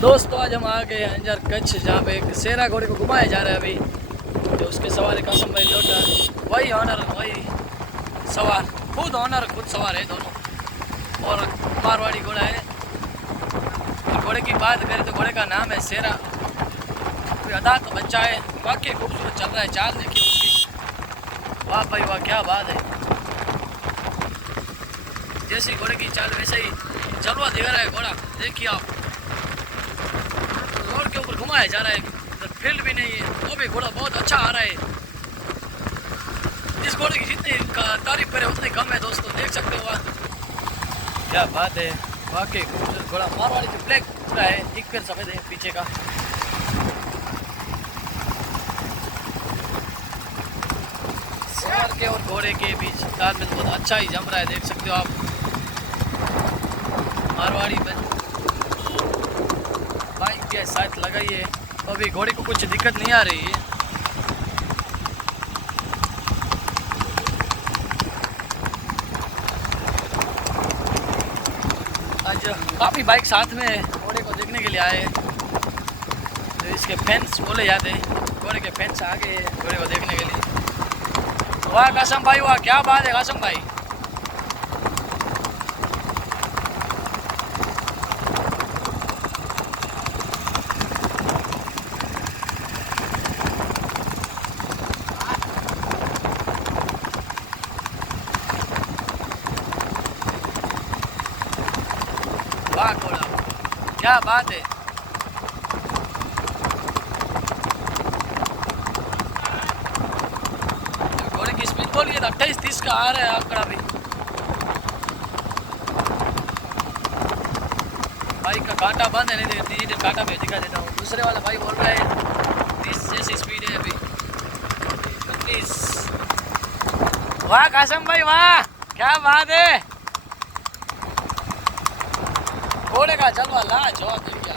दोस्तों आज हम आ गए अंजार कच्छ, जहाँ पे एक शेरा घोड़े को घुमाया जा रहा है अभी। तो उसके सवार कासम भाई लोटा, वही ऑनर वही सवार, खुद ऑनर खुद सवार है दोनों, और मारवाड़ी घोड़ा है। और घोड़े की बात करें तो घोड़े का नाम है शेरा। कोई अदा तो बच्चा है, वाकई खूबसूरत चल रहा है। चाल देखिए उसकी, वाह भाई वाह, क्या बात है। जैसी घोड़े की चाल वैसे ही जलवा दे रहा है घोड़ा। देखिए आप, रोड के ऊपर घुमाया जा रहा है, फील्ड भी नहीं है, वो भी घोड़ा बहुत अच्छा आ रहा है। इस घोड़े की जितनी तारीफ करे उतनी कम है दोस्तों, देख सकते हो आप, क्या बात है। वाकई खूबसूरत घोड़ा, मारवाड़ी जो ब्लैक पूरा है, एक पैर सफेद है पीछे का। सवार के और घोड़े के बीच तालमेल बहुत अच्छा ही जम रहा है, देख सकते हो आप। मारवाड़ी बाइक भी साथ लगाई है, तो अभी घोड़े को कुछ दिक्कत नहीं आ रही है। आज काफ़ी बाइक साथ में घोड़े को देखने के लिए आए, तो इसके फैंस बोले जाते हैं, घोड़े के फैंस आ गए घोड़े को देखने के लिए। वाह कासम भाई वाह, क्या बात है कासम भाई। वाह घोड़ा, क्या बात है। घोड़े की स्पीड बोलिए तो 28-30 का आ रहा है आंकड़ा भी। बाइक का कांटा बंद है, नहीं डिजिटल कांटा में दिखा देता हूँ। दूसरे वाला भाई बोल रहा है 30 जैसी स्पीड है अभी, 30। वाह कासम भाई वाह, क्या बात है। घोड़े का जलवा लाजवाब है क्या।